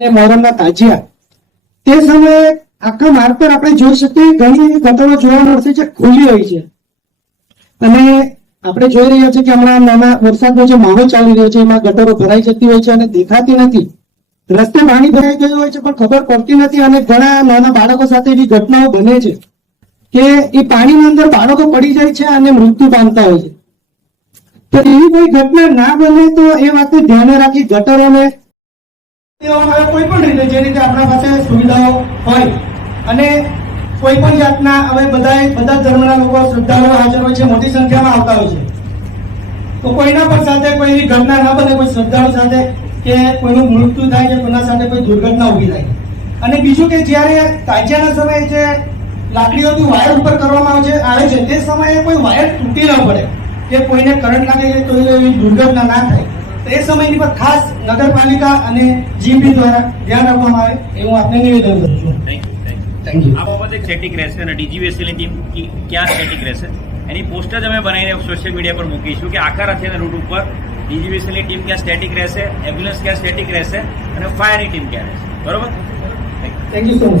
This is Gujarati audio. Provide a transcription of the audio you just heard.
અને મોહરમના તાજિયા. તે સમયે આખા માર્ગ પર આપણે જોઈ શકીએ ઘણી એવી ગટરો જોવા મળશે જે ખુલ્લી હોય છે. અને આપણે જોઈ રહ્યા છીએ કે હમણાં નાના વરસાદનો જે માહોલ ચાલી રહ્યો છે, એમાં ગટરો ભરાઈ જતી હોય છે અને દેખાતી નથી. રસ્તે પાણી ભરાઈ ગયું હોય છે, પણ ખબર પડતી નથી અને ઘણા નાના બાળકો સાથે એવી ઘટનાઓ બને છે કે એ પાણીની અંદર બાળકો પડી જાય છે અને મૃત્યુ પામતા હોય છે. તો એવી કોઈ ઘટના ના બને તો એ વાતને ધ્યાને રાખી ગટરોને કોઈ પણ રીતે જે રીતે આપણા પાસે સુવિધાઓ હોય અને કોઈ પણ જાતના હવે બધા બધા ધર્મના લોકો શ્રદ્ધાળુઓ હાજર હોય છે, મોટી સંખ્યામાં આવતા હોય છે. તો કોઈના પણ સાથે કોઈ ઘટના ના બને, કોઈ શ્રદ્ધાળુ સાથે કે કોઈનું મૃત્યુ થાય કે કોઈના સાથે કોઈ દુર્ઘટના ઊભી થાય. અને બીજું કે જ્યારે તાજિયાના સમયે જે લાકડીઓથી વાયર ઉપર કરવામાં આવે છે આવે છે, તે સમયે કોઈ વાયર તૂટી ન પડે કે કોઈને કરંટ લાગે કે કોઈ એવી દુર્ઘટના ના થાય. તો એ સમયની પર ખાસ નગરપાલિકા અને જીપી દ્વારા ધ્યાન આપવામાં આવે એવું આપને નિવેદન કરું છું. થેન્ક યુ આ બાબતે સ્ટેટિક રહેશે અને ડીજીવીએસએલની ટીમ ક્યાં સ્ટેટિક રહેશે? એની પોસ્ટર જ અમે બનાવીને સોશિયલ મીડિયા પર મૂકીશું કે આખા રથિયાના રૂટ ઉપર ડીજીવીએસએલની ટીમ ક્યાં સ્ટેટિક રહેશે એમ્બ્યુલન્સ ક્યાં સ્ટેટિક રહેશે અને ફાયરની ટીમ ક્યાં રહેશે. બરોબર? Thank you so much